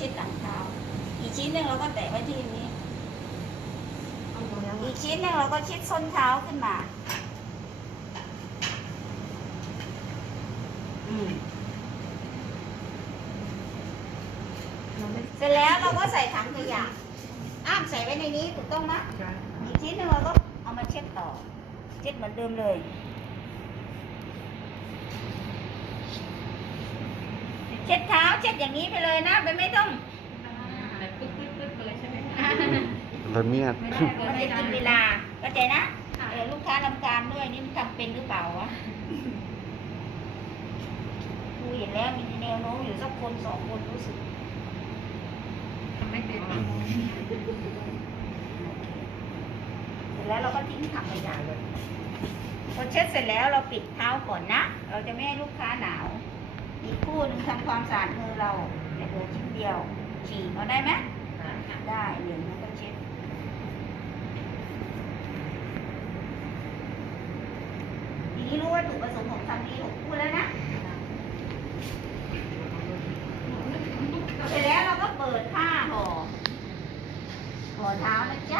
ชิดหลังเท้า อีกชิ้นหนึ่งเราก็แตะไว้ที่นี้เอาตรงนี้อีกชิ้นหนึ่งเราก็ชิดส้นเท้าขึ้นมาอืมมันไม่เสร็จแล้วเราก็ใส่ถังขยะ อ้ามใส่ไว้ในนี้ถูกต้องไหมใช่อีกชิ้นหนึ่งเราก็เอามาเช็ดต่อ เช็ดเหมือนเดิมเลย ช็ดเท้าเช็ดอย่างนี้ไปเลยนะไปไม่ต้องอะไรปึ๊บปึ๊บปึ๊บไปเลยใช่ไหมละเมียด ไม่ได้มันไม่จะได้กินเวลาเข้าใจนะเออลูกค้าลำการด้วยนี่มันทำเป็นหรือเปล่าวะกูเห็นแล้วมีแนวโน้มอยู่สักคนสองคนรู้สึก ทำไม่เป็นเสร็จแล้วเราก็ทิ้งถังขยะเลย พอเช็ดเสร็จแล้วเราปิดเท้าก่อนนะ เราจะไม่ให้ลูกค้าหนาว อีกคู่หนึงทำความสะอาดมือเราแต่เหลือชิ้นเดียว ฉีกเอาได้ไหมได้เหลืองนั้นก็เช็ดทีนี้รู้ว่าถูกประสงค์ของทำนี้หกคู่แล้วนะเสร็จแล้วเราก็เปิดผ้าห่อห่อเท้านะจ๊ะ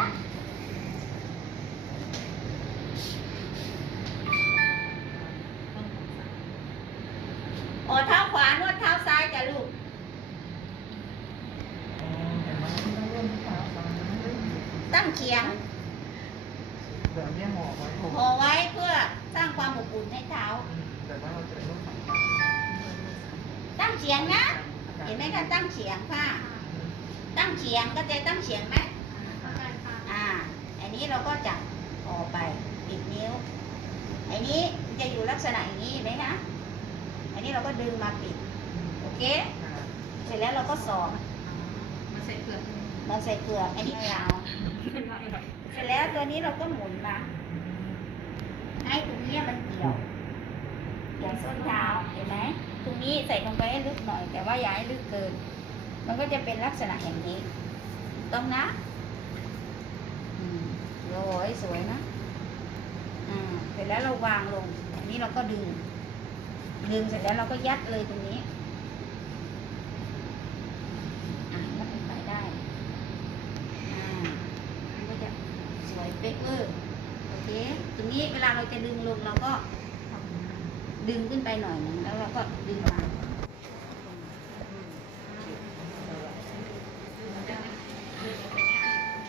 เฉียงนะ เห็นไหมคะตั้งเฉียงผ้าตั้งเฉียงก็จะตั้งเฉียงไหมอ่า อันนี้เราก็จะออกไปปิดนิ้ว อันนี้มันจะอยู่ลักษณะอย่างนี้เห็นไหมคะอันนี้เราก็ดึงมาปิด โอเค เสร็จแล้วเราก็สอมมาใส่เกลือมันใส่เกลืออันนี้ยาวเสร็จแล้วตัวนี้เราก็หมุนมา ให้ตรงนี้มันเกี่ยว เกี่ยวส้นเท้า เห็นไหม ตรงนี้ใส่ลงไปให้ลึกหน่อย แต่ว่าอย่าให้ลึกเกิน มันก็จะเป็นลักษณะอย่างนี้ ต้องนะโอ้ยสวยนะอ่าเสร็จแล้วเราวางลง อันนี้เราก็ดึง ดึงเสร็จแล้วเราก็ยัดเลยตรงนี้อ่ายัดลงไปได้อ่ามันก็จะสวยเป๊ะเวอร์โอเค ตรงนี้เวลาเราจะดึงลงเราก็ ดึงขึ้นไปหน่อยหนึงแล้วเราก็ดึงมา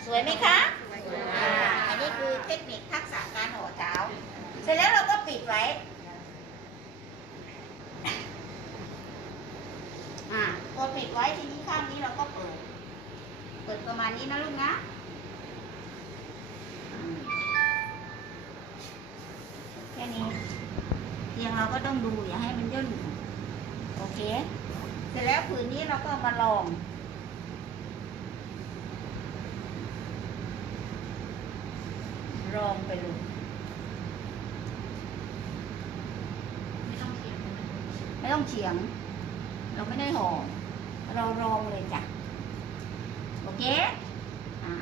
สวยไหมคะอันนี้คือเทคนิคทักษะการห่อเท้า เสร็จแล้วเราก็ปิดไว้ อ่าพอปิดไว้ทีนี้ข้างนี้เราก็เปิด เปิดประมาณนี้นะลูกนะแค่นี้ เราก็ต้องดูอย่าให้มันย่นโอเค เสร็จแล้วผืนนี้เราก็มาลองรองไปเลยไม่ต้องเคี่ยวไม่ต้องเฉียง เราไม่ได้ห่อเรารองเลยจ้ะโอเค อ่า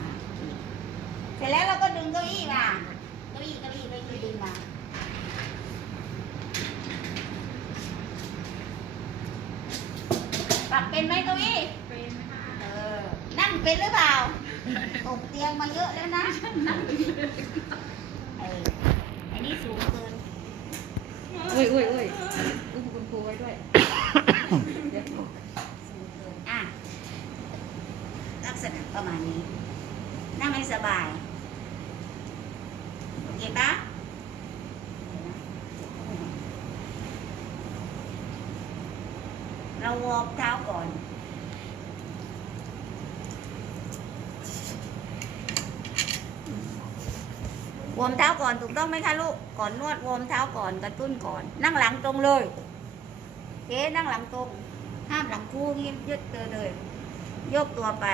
อ่าโอเคเสร็จแล้วเราก็ดึงเก้าอี้มา เก้าอี้เก้าอี้เก้าอี้ดึงมา ปรับเป็นไหมเก้าอี้ เป็นไหมคะ เออ นั่งเป็นหรือเปล่า ตกเตียงมาเยอะแล้วนะเอออันนี้สูงเกิน อุ้ยอุ้ยอุ้ยอุ้ยคุณครูไว้ด้วย อะ ลักษณะประมาณนี้ นั่งให้สบาย โอเคปะเราวอร์มเท้าก่อน วอร์มเท้าก่อนถูกต้องไหมคะลูก ก่อนนวดวอร์มเท้าก่อนกระตุ้นก่อน นั่งหลังตรงเลยเจ๊นั่งหลังตรง ห้ามหลังคู่งี้ยืดตัวเลย ยกตัวไป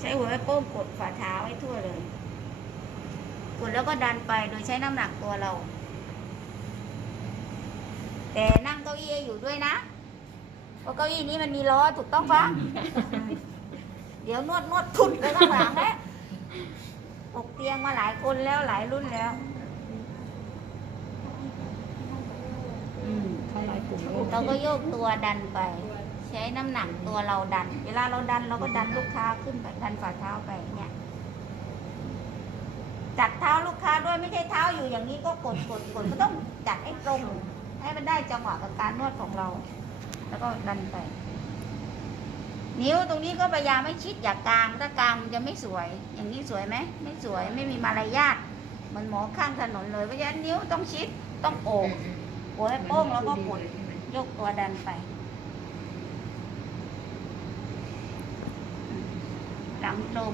ใช้หัวแม่โป้งกดฝ่าเท้าให้ทั่วเลย กดแล้วก็ดันไปโดยใช้น้ำหนักตัวเรา แต่นั่งเก้าอี้อยู่ด้วยนะเพราะเก้าอี้นี้มันมีล้อถูกต้องปะ เดี๋ยวนวดนวดทุ่นไปข้างหลังแล้วปกเตียงมาหลายคนแล้วหลายรุ่นแล้วเราก็โยกตัวดันไป ใช้น้ำหนักตัวเราดัน เวลาเราดันเราก็ดันลูกค้าขึ้นไปดันฝ่าเท้าไปเนี่ยจัดเท้าลูกค้าด้วยไม่ใช่เท้าอยู่อย่างนี้ก็กดกดกดก็ต้องจัดให้ตรง ให้มันได้จังหวะกับการนวดของเรา แล้วก็ดันไป นิ้วตรงนี้ก็พยายามไม่ชิดอย่ากลางถ้ากลางมันจะไม่สวย อย่างนี้สวยไหมไม่สวยไม่มีมารยาทเหมันหมอข้างถนนเลยเพราะฉะนั้นนิ้วต้องชิดต้องโอบโอบให้โป้งแล้วก็กดยกตัวดันไป หลังตรง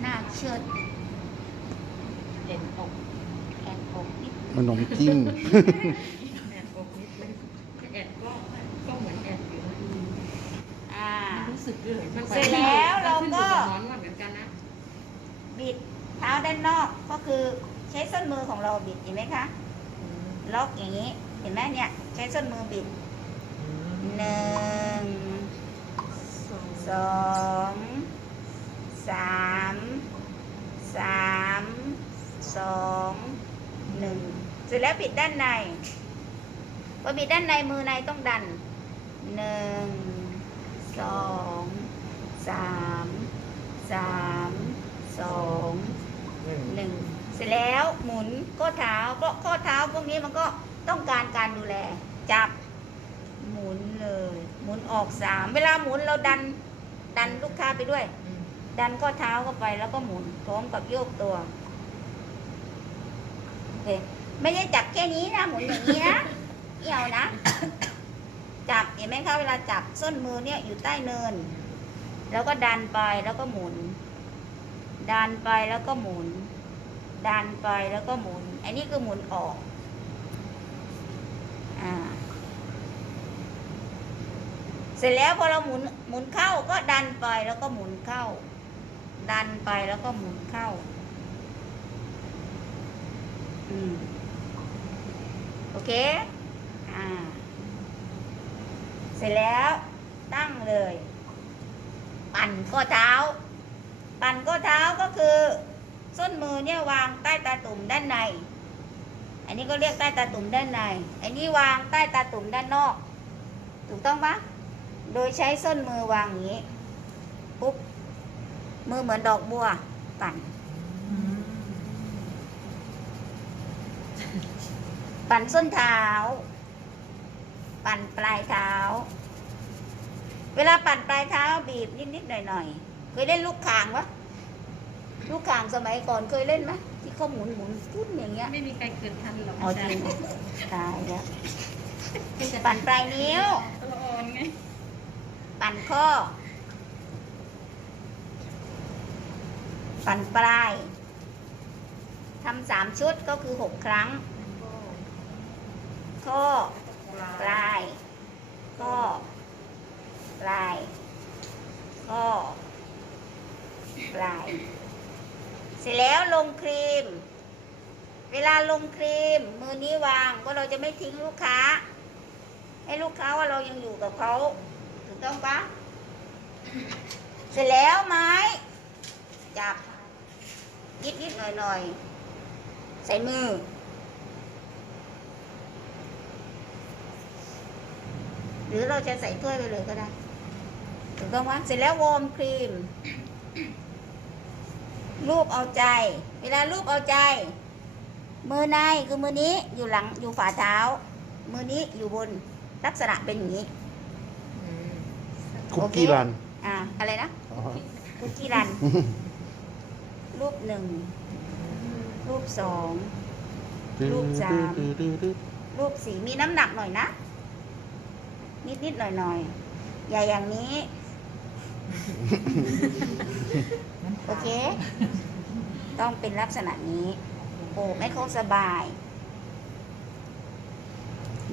หน้าเชิดเด่นอกแอนอกนิดขนมจิ้ม แอนอกนิดเลยแอนก็ก็เหมือนแอนอยู่นะ อ่า รู้สึกเลยมันเสร็จแล้วเราก็ นอนเหมือนกันนะบิดเท้าด้านนอกก็คือใช้ส้นมือของเราบิดเห็นไหมคะล็อกอย่างนี้ เห็นไหมเนี่ย ใช้ส้นมือบิดหนึ่งสองสามสามสองหนึ่งเสร็จแล้วบิดด้านในพอบิดด้านในมือในต้องดันหนึ่ง สองสามสามสองหนึ่งหนึ่งเสร็จแล้วหมุนข้อเท้าเพราะข้อเท้าพวกนี้มันก็ต้องการการดูแล จับหมุนเลย หมุนออกสามเวลาหมุนเราดันดันลูกค้าไปด้วย ดันข้อเท้าเข้าไปแล้วก็หมุนพร้อมกับโยกตัวโอเคไม่ใช่จับแค่นี้นะหมุนอย่างนี้นะเอี่ยวนะ จับเห็นไหมคะเวลาจับส้นมือเนี่ยอยู่ใต้เนิน แล้วก็ดันไปแล้วก็หมุน ดันไปแล้วก็หมุน ดันไปแล้วก็หมุน อันนี้คือหมุนออกอ่าเสร็จแล้วพอเราหมุนหมุนเข้าก็ดันไปแล้วก็หมุนเข้า ดันไปแล้วก็หมุนเข้าอืมโอเคอ่า ร็จแล้วตั้งเลย ปั่นข้อเท้า ปั่นข้อเท้าก็คือ ส้นมือเนี่ยวางใต้ตาตุ่มด้านใน อันนี้ก็เรียกใต้ตาตุ่มด้านใน อันนี้วางใต้ตาตุ่มด้านนอก ถูกต้องปะโดยใช้ส้นมือวางอย่างนี้ ปุ๊บ มือเหมือนดอกบัว ปั่น ปั่นส้นเท้า ปั่นปลายเท้า เวลาปั่นปลายเท้าบีบนิดๆหน่อยๆเคยเล่นลูกคางปะลูกคางสมัยก่อนเคยเล่นไหมที่เขาหมุนหมุนพุ่นอย่างเงี้ยไม่มีใครเกิดทันหรอกอ๋อจริงตายแล้วปั่นปลายนิ้วละอ่อนไงปั่นข้อ ปั่นปลายทำสามชุดก็คือหกครั้ง ข้อป ลายข้อปลายข้อปลาย เสร็จแล้วลงครีม เวลาลงครีม มือนี้วางก็เราจะไม่ทิ้งลูกค้า ให้ลูกค้าว่าเรายังอยู่กับเขาถูกต้องปะเสร็จแล้วไม้จับนิดนิดๆหน่อยหน่อยๆใส่มือ หรือเราจะใส่ถ้วยไปเลยก็ได้ถูกต้องปะเสร็จแล้ววอร์มครีมรูปเอาใจ เวลารูปเอาใจ มือในคือมือนี้อยู่หลังอยู่ฝ่าเท้า มือนี้อยู่บนลักษณะเป็นอย่างนี้คุกกี้รัน อ่า อะไรนะอ๋อคุกกี้รัน รูปหนึ่ง รูปสอง รูปสาม รูปสี่มีน้ำหนักหน่อยนะ นิดนิดๆหน่อยหน่อยๆอย่าอย่างนี้ โอเค ต้องเป็นลักษณะนี้โอบให้เขาสบาย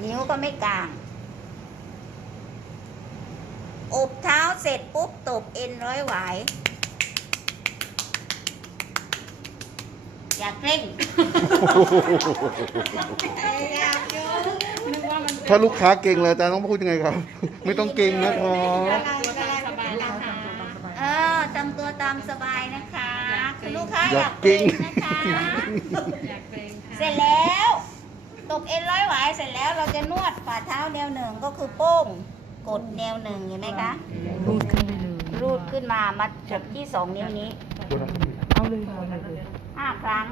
นิ้วก็ไม่กลางอบเท้าเสร็จปุ๊บตบเอ็นร้อยหวายอย่าเกร็ง ถ้าลูกค้าเก่งเลยอาจารย์ต้องพูดยังไงครับ ไม่ต้องเก่งนะครับตัวตามสบายนะคะเออทำตัวตามสบายนะคะคุณลูกค้าออยากยากเกร็งเกร็งนะคะอยากเป็นค่ะเสร็จแล้วตกเอ็นร้อยหวายเสร็จแล้วเราจะนวดฝ่าเท้าแนวหนึ่งก็คือโป้งกดแนวหนึ่งเห็นไหมคะรูดขึ้นไปเลยรูดขึ้นมามาจบที่สองนิ้วนี้เอาเลยเอาเลยห้าครั้ง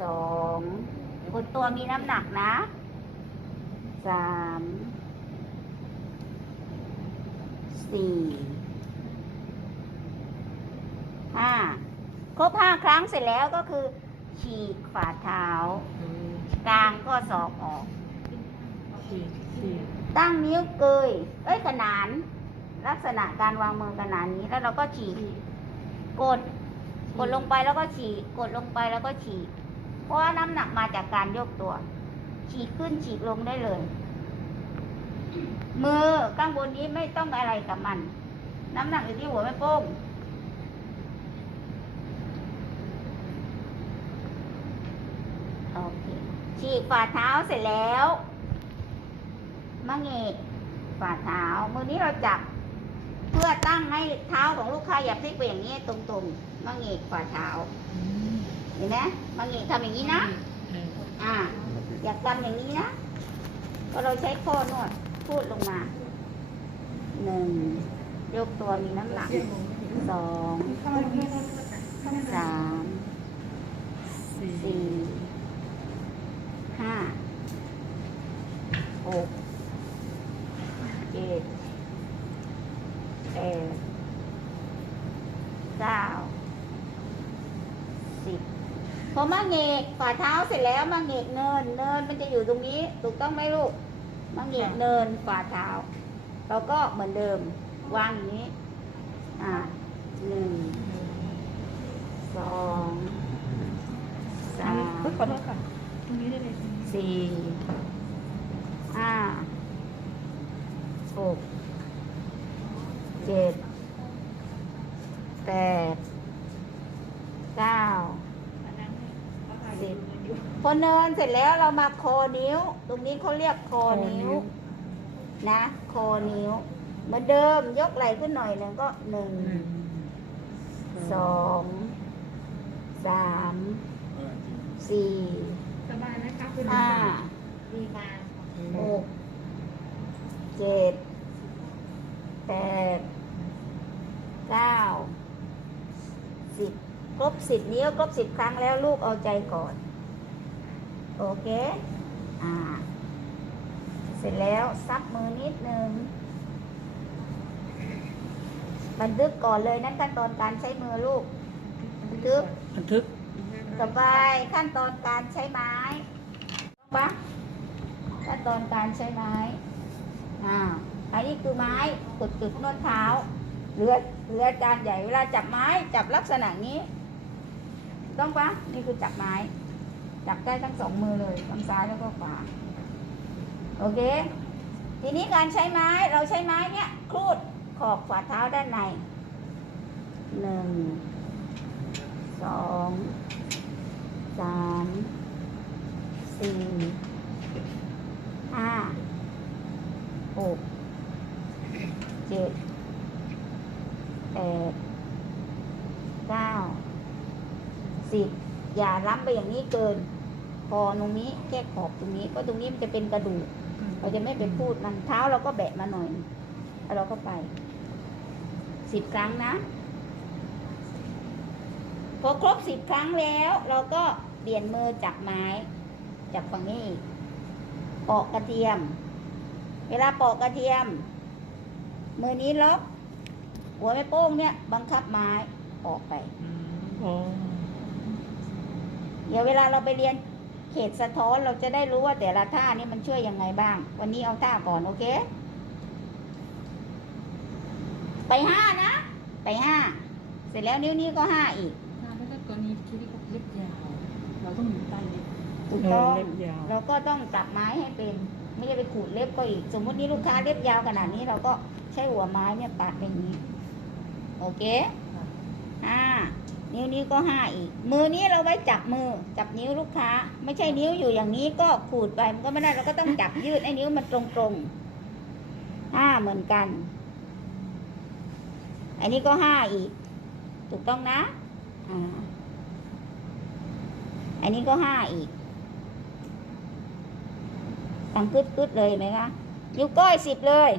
สองกดตัวมีน้ำหนักนะ สามสี่ห้าครบห้าครั้งเสร็จแล้วก็คือ ฉีกฝ่าเท้า กลางก็ศอกออก ตั้งนิ้วเกย เอ้ยขนาน ลักษณะการวางมือขนานนี้ แล้วเราก็ฉีก กด กดลงไปแล้วก็ฉีก กดลงไปแล้วก็ฉีก เพราะว่าน้ำหนักมาจากการยกตัว ฉีกขึ้นฉีกลงได้เลย มือข้างบนนี้ไม่ต้องอะไรกับมัน น้ำหนักอยู่ที่หัวแม่โป้งโอเคฉีกฝ่าเท้าเสร็จแล้วมะเงกฝ่าเท้า มือนี้เราจับ เพื่อตั้งให้เท้าของลูกค้าอย่าพลิกไปอย่างนี้ตรงๆมะเงกฝ่าเท้าเห็นไหมมะเงกทำอย่างนี้นะอ่า อยากทำอย่างนี้นะพอเราใช้ข้อนวดพูดลงมาหนึ่งยกตัวมีน้ำหนักสองสามสี่ห้าหก เจ็ด แปด เก้า สิบ พอ มาเงกฝ่าเท้าเสร็จแล้วมาเงกเนิน เนินมันจะอยู่ตรงนี้ ถูกต้องไหมลูกมาเงกเนินฝ่าเท้า เราก็เหมือนเดิมวางอย่างนี้ อ่าหนึ่งสองสามขอโทษค่ะตรงนี้ได้เลยสี่ห้าหกเจ็ดแปดเก้าสิบพ อเนินเสร็จแล้วเรามาโคนิ้ว ตรงนี้เขาเรียกโคนิ้ว นะโคนิ้วเหมือนเดิมยกไหล่ขึ้นหน่อยหนึ่งก็หนึ่งสองสามสี่สบายนะคะคุณห้าดีมาหกเจ็ดแปดเก้าสิบครบสิบนิ้วครบสิบครั้งแล้วลูกเอาใจก่อน โอเค อ่า เสร็จแล้วซับมือนิดนึง บันทึกก่อนเลยนั่นขั้นตอนการใช้มือลูก บันทึก บันทึกต่อไปขั้นตอนการใช้ไม้ปะขั้นตอนการใช้ไม้ อ่า อันนี้คือไม้กดจุดนวดเท้าเรือเรือจานใหญ่เวลาจับไม้จับลักษณะนี้ ต้องปะนี่คือจับไม้ จับได้ทั้งสองมือเลยทั้งซ้ายแล้วก็ขวาโอเค ทีนี้การใช้ไม้เราใช้ไม้เนี่ยครูดขอบฝ่าเท้าด้านในหนึ่งสองสามสี่ห้าหกเจ็ดแปดเก้าสิบอย่าล้ำไปอย่างนี้เกิน พอตรงนี้แค่ขอบตรงนี้เพราะตรงนี้มันจะเป็นกระดูกเราจะไม่ไปพูดมันเท้าเราก็แบะมาหน่อยแล้วเราก็ไปสิบครั้งนะพอครบสิบครั้งแล้ว เราก็เปลี่ยนมือจับไม้จับฝั่งนี้อีกปอกกระเทียม เวลาปอกกระเทียม มือนี้ล็อกหัวแม่โป้งเนี่ย บังคับไม้ออกไปอ๋อเดี๋ยวเวลาเราไปเรียน เขตสะท้อนเราจะได้รู้ว่าแต่ละท่านี่มันช่วยยังไงบ้าง วันนี้เอาท่าก่อนโอเค ไปห้านะ ไปห้าเสร็จแล้วนิ้วนี้ก็ห้าอีกแล้วก็ตัวนี้ที่เขาเล็บยาวเราต้องอยู่ใต้เล็บถูกต้องเล็บยาวเราก็ต้องจับไม้ให้เป็น ไม่ใช่ไปขูดเล็บก็อีก สมมตินี้ลูกค้าเล็บยาวขนาดนี้เราก็ใช้หัวไม้เนี่ยปัดอย่างนี้ โอเคห้า นิ้วนี้ก็ห้าอีก มือนี้เราไว้จับมือจับนิ้วลูกค้า ไม่ใช่นิ้วอยู่อย่างนี้ก็ขูดไปมันก็ไม่ได้เราก็ต้องจับยืดให้นิ้วมันตรงๆห้าเหมือนกัน อันนี้ก็ห้าอีก ถูกต้องนะอ่าอันนี้ก็ห้าอีกดังกึดกึดเลยไหมคะนิ้วก้อยสิบเลย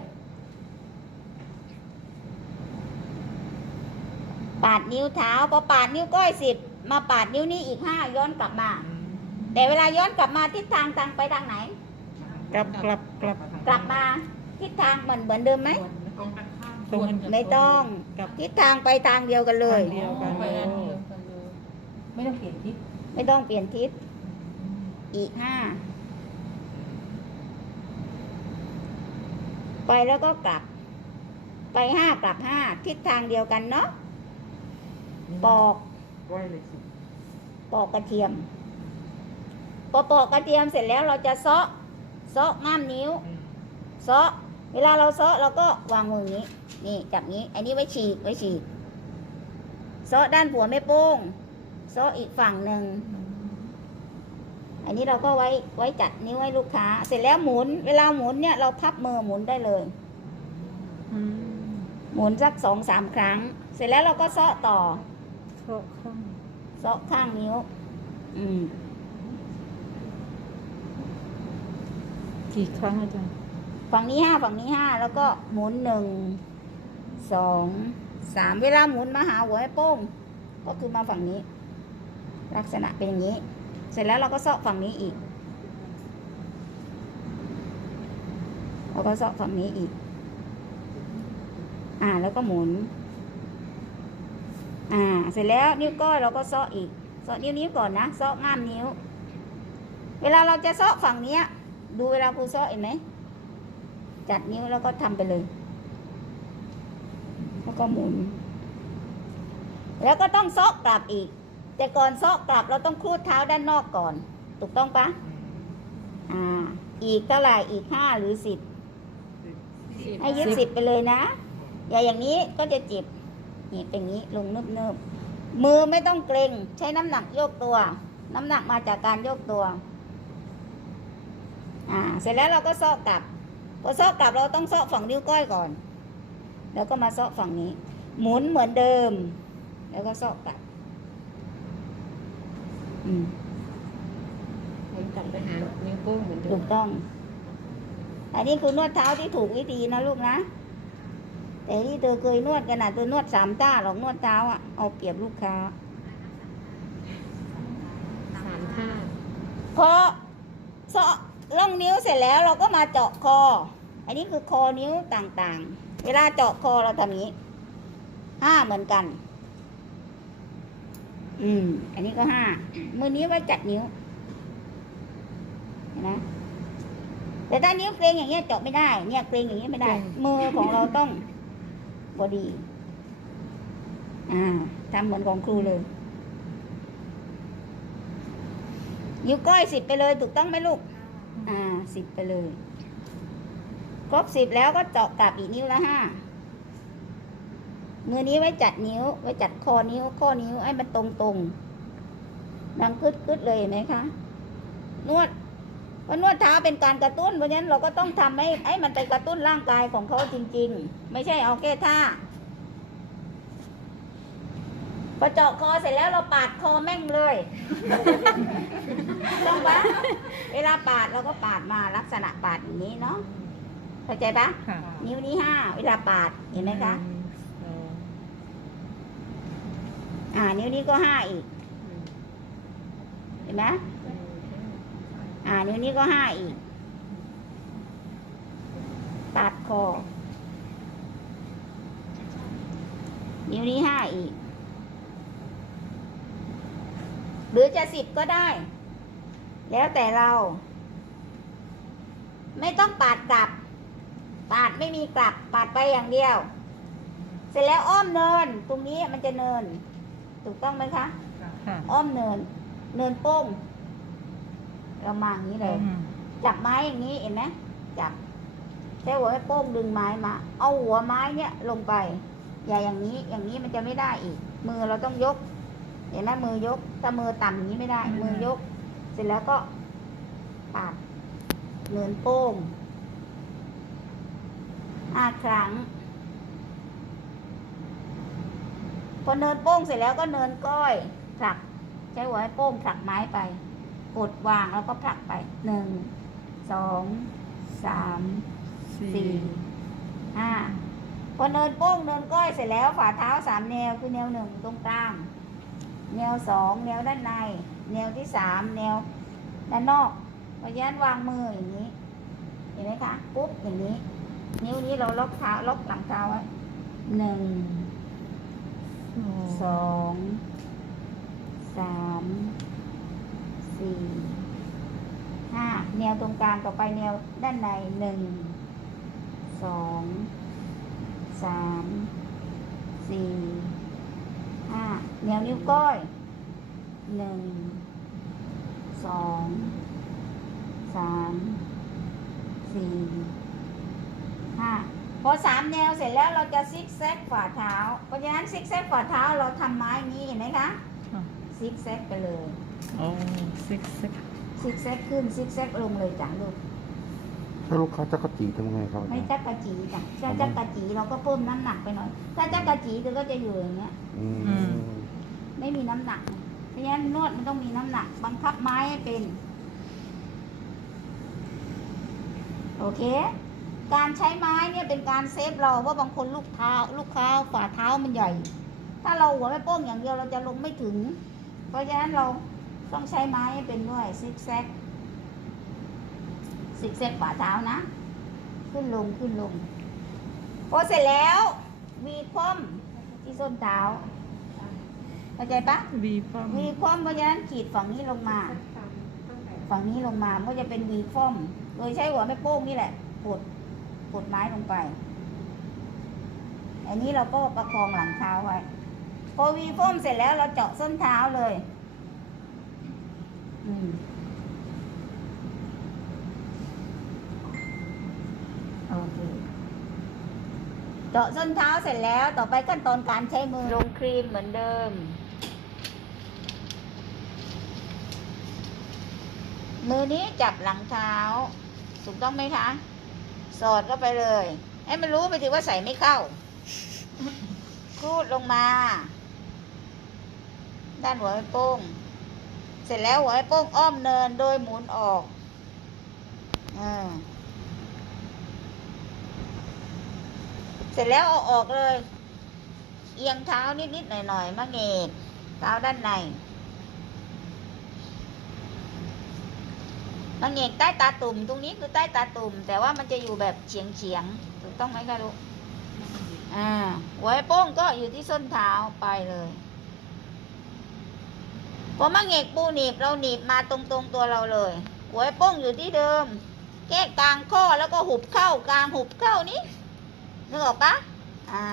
ปาดนิ้วเท้าพอปาดนิ้วก้อยสิบมาปาดนิ้วนี้อีกห้าย้อนกลับมา แต่เวลาย้อนกลับมาทิศทางทางไปทางไหน กลับกลับกลับกลับมาทิศทางเหมือนเหมือนเดิมไหมตรงกันข้ามตรงกันไม่ต้องกลับทิศทางไปทางเดียวกันเลย เดียวกันไปเลยอันเดียวกันเลยไม่ต้องเปลี่ยนทิศไม่ต้องเปลี่ยนทิศอีกห้าไปแล้วก็กลับ ไปห้ากลับห้าทิศทางเดียวกันเนาะ ปอกก้อยเลยสิปอกกระเทียมพอปอกกระเทียมเสร็จแล้วเราจะเซาะเซาะง่ามนิ้วเซาะเวลาเราเซาะเราก็วางมืออย่างนี้ นี่จับนี้ อันนี้ไว้ฉีกไว้ฉีกเซาะด้านผัวไม่โป้งเซาะอีกฝั่งหนึ่งอันนี้เราก็ไว้ไว้จัดนิ้วให้ลูกค้า เสร็จแล้วหมุน เวลาหมุนเนี่ยเราพับมือหมุนได้เลยอืมหมุนสักสองสามครั้ง เสร็จแล้วเราก็เซาะต่อ โซะข้างเซาะข้างนิ้ว อืม กี่ครั้งอาจารย์ฝั่งนี้ห้าฝั่งนี้ห้าแล้วก็หมุนหนึ่งสองสามเวลาหมุนมาหาหัวให้โป้ง ก็คือมาฝั่งนี้ ลักษณะเป็นอย่างนี้ เสร็จแล้วเราก็เซาะฝั่งนี้อีกเราก็เซาะฝั่งนี้อีก อ่าแล้วก็หมุน อ่า เสร็จแล้วนิ้วก้อยเราก็เซาะอีกเซาะนิ้วนี้วก่อนนะเซาะง่ามนิ้ว เวลาเราจะเซาะฝั่งเนี้ย ดูเวลาครูเซาะเห็นไหมจัดนิ้วแล้วก็ทำไปเลย แล้วก็หมุน แล้วก็ต้องซอกกลับอีก แต่ก่อนซอกกลับเราต้องครูดเท้าด้านนอกก่อน ถูกต้องปะอ่า อีกเท่าไหร่อีกห้าหรือสิบสิบให้ยึดสิบไปเลยนะ อย่าอย่างนี้ก็จะเจ็บ นี่เป็นอย่างนี้ลงเนิบๆมือไม่ต้องเกรงใช้น้ำหนักโยกตัว น้ำหนักมาจากการโยกตัว อ่า เสร็จแล้วเราก็ซอกกลับพอซอกกลับเราต้องซอกฝั่งนิ้วก้อยก่อน แล้วก็มาซอกฝั่งนี้ หมุนเหมือนเดิม แล้วก็ซอกกลับ อืมหมุนกลับไปหานิ้วโป้งเหมือนเดิถูมกต้องอันนี้คือนวดเท้าที่ถูกวิธีนะลูกนะ แต่ที่เธอเคยนวดกันนะเธอนวดสามต้าหรอกนวดเท้าอะเอาเปรียบลูกค้าสามท่าพอเซาะล่องนิ้วเสร็จแล้วเราก็มาเจาะคอ อันนี้คือคอนิ้วต่างๆ เวลาเจาะคอเราทำอย่างนี้ห้าเหมือนกัน อืม อันนี้ก็ห้ามือนี้ไว้จัดนิ้วเห็นไหมแต่ถ้านิ้วเกรงอย่างเงี้ยเจาะไม่ได้ เนี่ยเกรงอย่างเงี้ยไม่ได้ มือของเราต้อง บอดี อ่าทำเหมือนของครูเลยนิ้วก้อยสิบไปเลยถูกต้องไหมลูก อ่าสิบไปเลย ครบสิบแล้วก็เจาะกลับอีกนิ้วละห้ามือนี้ไว้จัดนิ้ว ไว้จัดคอนิ้วข้อนิ้วให้มันตรงตรงๆดังกึดกึดๆเลยเห็นไหมคะ นวด เพราะนวดเท้าเป็นการกระตุ้น เพราะฉะนั้นเราก็ต้องทำให้ให้มันไปกระตุ้นร่างกายของเขาจริง ๆ ไม่ใช่เอาแค่ท่าพอเจาะคอเสร็จแล้วเราปาดคอแม่งเลยต้องปะเวลาปาดเราก็ปาดมาลักษณะปาดอย่างนี้เนาะเข้าใจปะค่ะนิ้วนี้ห้าเวลาปาดเห็นไหมคะเอออ่า นิ้วนี้ก็ห้าอีก เห็นไหม อ่า นิ้วนี้ก็ห้าอีกปาดคอ นิ้วนี้ห้าอีก หรือจะสิบก็ได้ แล้วแต่เรา ไม่ต้องปาดกลับ ปาดไม่มีกลับ ปาดไปอย่างเดียว เสร็จแล้วอ้อมเนิน ตรงนี้มันจะเนิน ถูกต้องไหมคะค่ะอ้อมเนิน เนินโป้ง เรามาอย่างนี้เลยอืมจับไม้อย่างนี้เห็นไหมจับใช้หัวให้โป้งดึงไม้มา เอาหัวไม้เนี่ยลงไป อย่าอย่างนี้อย่างนี้มันจะไม่ได้อีก มือเราต้องยก เห็นไหมมือยกถ้ามือต่ำอย่างนี้ไม่ได้ มือยก เสร็จแล้วก็ปาดเนินโป้งห้าครั้งพอเนินโป้งเสร็จแล้วก็เนินก้อยผลัก ใช้หัวให้โป้งผลักไม้ไป กดวางแล้วก็ผลักไปหนึ่งสองสามสี่สี่ห้าพอเนินโป้งเนินก้อยเสร็จแล้วฝ่าเท้าสามแนวคือแนวหนึ่งตรงกลาง แนวสองแนวด้านใน แนวที่สามแนวด้านนอกเพราะฉะนั้นวางมืออย่างนี้ เห็นไหมคะปุ๊บอย่างนี้ นิ้วนี้เราล็อกเท้าล็อกหลังเท้าไว้หนึ่งสสององสาม สี่ห้าแนวตรงกลางต่อไปแนวด้านในหนึ่งสองสามสี่ห้าแนวนิ้วก้อยหนึ่งสองสามสี่ห้าพอสามแนวเสร็จแล้วเราจะซิกแซกฝ่าเท้า เพราะฉะนั้นซิกแซกฝ่าเท้าเราทำไม้นี้เห็นไหมคะค่ะซิกแซกไปเลย โอ้ซิกซิกซิกแซกขึ้นซิกแซกลงเลยจ้ะลูก ถ้าลูกค้าจักรจีทำไงครับอาไม่จารย์จักกะจีจ้ะถ้าจักกะจีเราก็เพิ่มน้ำหนักไปหน่อย ถ้าจักกะจีเธอก็จะอยู่อย่างเงี้ย อืมไม่มีน้ำหนักนะเพราะฉะนั้นนวดมันต้องมีน้ำหนัก บังคับไม้ให้เป็น โอเค การใช้ไม้เนี่ยเป็นการเซฟเราว่าะบางคนลูกเท้า ลูกค้าฝ่าเท้ามันใหญ่ ถ้าเราหัวไม่โป้งอย่างเดียวเราจะลงไม่ถึง เพราะฉะนั้นเรา ต้องใช้ไม้ให้เป็นด้วยซิกแซกซิกแซกฝ่าเท้านะ ขึ้นลงขึ้นลงพอเสร็จแล้ววีคว่ำที่ส้นเท้าเข้าใจปะวีฟ้อมวีคว่ำเพราะฉะนั้นขีดฝั่งนี้ลงมา ฝั่งนี้ลงมาก็จะเป็นวีคว่ำโดยใช้หัวแม่โป้งนี่แหละกดกดไม้ลงไป อันนี้เราก็ประคองหลังเท้าไว้ พอวีคว่ำเสร็จแล้วเราเจาะส้นเท้าเลยอืม โอเคเจาะส้นเท้าเสร็จแล้วต่อไปขั้นตอนการใช้มือลงครีมเหมือนเดิม มือนี้จับหลังเท้า ถูกต้องไหมคะ สอดเข้าไปเลย ให้มันรู้ไปถือว่าใส่ไม่เข้าครูดลงมา ด้านหัวแม่โป้ง เสร็จแล้วหัวแม่โป้งอ้อมเนินโดยหมุนออกอาเสร็จแล้วเอาออกเลย เอียงเท้านิดๆหน่อยๆมะเงกเท้าด้านในมันเหงกใต้ตาตุ่มตรงนี้คือใต้ตาตุ่ม แต่ว่ามันจะอยู่แบบเฉียงเฉียงๆถูกต้องไหมคะลูกอ่าหัวไอ้โป้งก็อยู่ที่ส้นเท้าไปเลย พอมาเหงกปูหนีบเราหนีบมาตรงๆตัวเราเลยหัวโป้งอยู่ที่เดิม แก้กลางข้อแล้วก็หุบเข้ากลางหุบเข้านี้นึกออกปะอ่า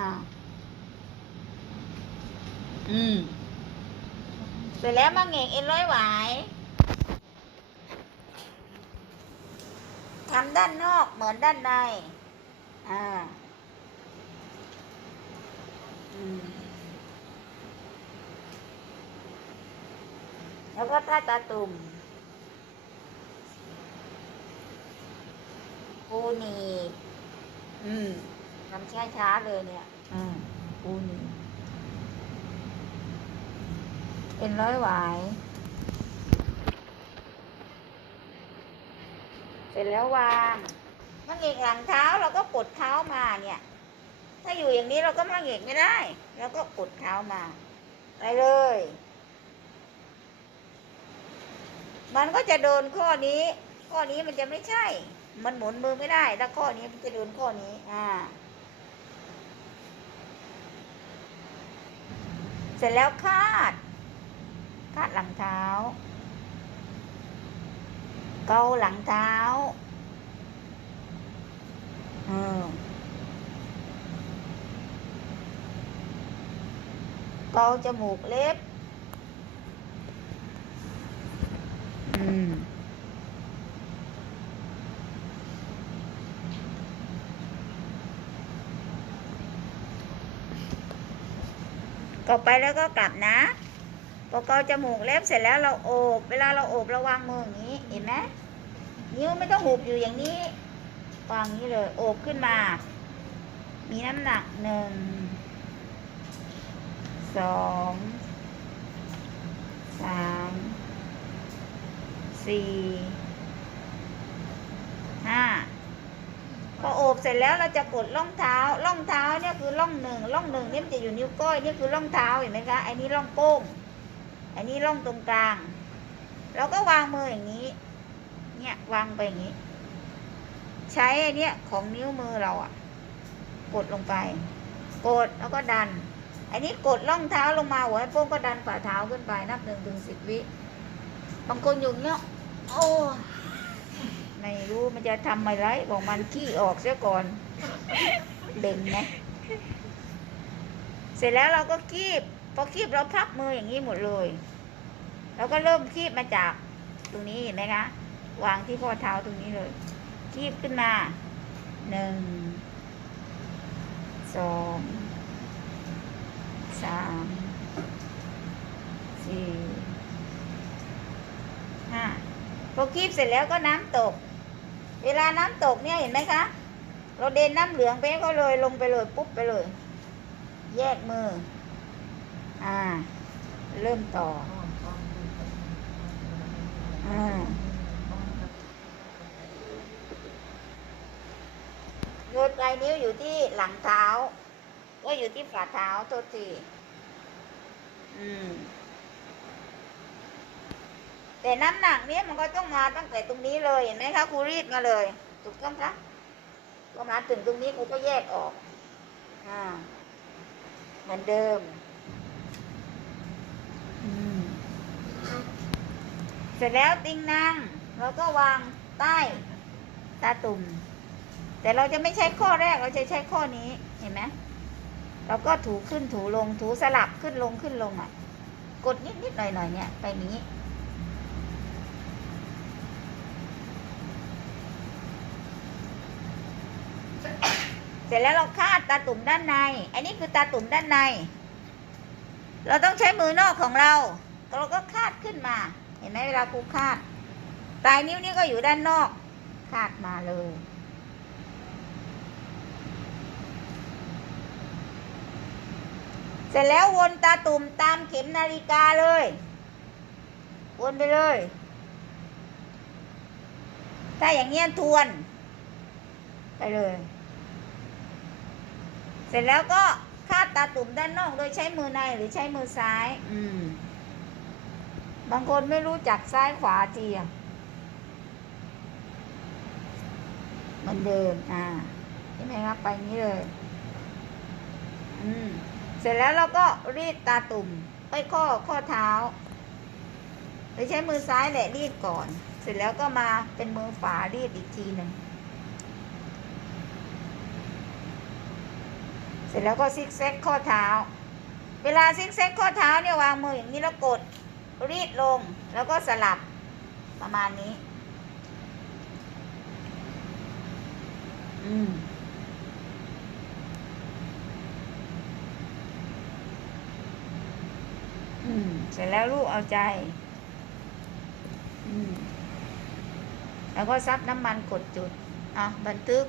อืม เสร็จแล้วมาเหงกเอ็นร้อยหวายทำด้านนอกเหมือนด้านใน อ่า อืม แล้วก็ใต้ตาตุ่มปูหนีบอืมทำช้าๆเลยเนี่ย อ่าปูหนีบเป็นร้อยหวาย เสร็จแล้ววางมังเอกหลังเท้าเราก็กดเท้ามาเนี่ย ถ้าอยู่อย่างนี้เราก็มังเอกไม่ได้เราก็กดเท้ามา ไปเลย มันก็จะโดนข้อนี้ ข้อนี้มันจะไม่ใช่ มันหมุนมือไม่ได้ถ้าข้อนี้มันจะโดนข้อนี้ อ่า เสร็จแล้วคาด คาดหลังเท้า เกาหลังเท้าเออเกาจมูกเล็บ อืมก็ไปแล้วก็กลับนะพอเกาจมูกเล็บเสร็จแล้วเราโอบ เวลาเราโอบราวางมืออย่างนี้ เห็นไหมนิ้วไม่ต้องหุบอยู่อย่างนี้วางนี้เลย โอบขึ้นมา มีน้ำหนักหนึ่ง สอง สาม สี่ห้าพอโอบเสร็จแล้วเราจะกดร่องเท้าร่องเท้าเนี่ยคือร่องหนึ่งร่องหนึ่งเนี่ยมันจะอยู่นิ้วก้อยนี่คือร่องเท้าเห็นไหมคะอันนี้ร่องโป้งอันนี้ร่องตรงกลาง เราก็วางมืออย่างนี้ เนี่ยวางไปอย่างนี้ ใช้ไอ้เนี่ยของนิ้วมือเราอะกดลงไป กดแล้วก็ดัน อันนี้กดร่องเท้าลงมาหัวให้โป้งก็ดันฝ่าเท้าขึ้นไปนับหนึ่งถึงสิบวิบางคนอยู่เนี้ย โอ้ไม่รู้มันจะทำอะไรบอกมันขี้ออกเสียก่อนเด่งนไงเสร็จแล้วเราก็คีบพอคีบเราพับมืออย่างนี้หมดเลยเราก็เริ่มคีบมาจากตรงนี้เห็นไหมคะวางที่ข้อเท้าตรงนี้เลย คีบขึ้นมาหนึ่งสองสามสี่ห้าพ อคีบเสร็จแล้วก็น้ำตก เวลาน้ำตกเนี่ยเห็นไหมคะ เราเดินน้ำเหลืองไปให้เลยลงไปเลยปุ๊บไปเลย แยกมือ อ่า เริ่มต่ออ่าโยนปลายนิ้วอยู่ที่หลังเท้า ก็อยู่ที่ฝ่าเท้าโทษทีอืม แต่น้ำหนักเนี้ยมันก็ต้องมาตั้งแต่ตรงนี้เลยเห็นไหมคะครูรีดมาเลยถูกต้องคะก็มาถึงตรงนี้ครูก็แยกออกอ่าเหมือนเดิมอืมเสร็จแล้วติงนางเราก็วางใต้ตาตุ่ม แต่เราจะไม่ใช้ข้อแรกเราจะใช้ข้อนี้เห็นไหมเราก็ถูขึ้นถูลงถูสลับขึ้นลงขึ้นลงอะ กดนิดนิดหน่อยหน่อยเนี่ย ไปนี้ เส ร็จแล้วเราคาดตาตุ่มด้านใน อันนี้คือตาตุ่มด้านใน เราต้องใช้มือนอกของเรา เราก็คาดขึ้นมา เห็นไหมเวลาครูคาด ปลายนิ้วนี่ก็อยู่ด้านนอก คาดมาเลย เสร็จแล้ววนตาตุ่มตามเข็มนาฬิกาเลย วนไปเลย ถ้าอย่างเงี้ยทวน ไปเลย ร็จแล้วก็คาดตาตุ่มด้านนอกโดยใช้มือในหรือใช้มือซ้าย อืม บางคนไม่รู้จักซ้ายขวาทีอะเหมือนเดิมอ่าใช่ไหมครับไปอย่างนี้เลย อืม เสร็จแล้วเราก็รีดตาตุ่มไปข้อข้อเท้าหรือใช้มือซ้ายแหละรีดก่อน เสร็จแล้วก็มาเป็นมือฝารีดอีกทีหนึ่ง เส ร็จแล้วก็ซิกแซกข้อเท้า เวลาซิกแซกข้อเท้าเนี่ยวางมืออย่างนี้แล้วกดรีดลงแล้วก็สลับประมาณนี้ อืมอืมเสร็จแล้วลูกเอาใจ อืมแล้วก็ซับน้ำมันกดจุด อะ บันทึก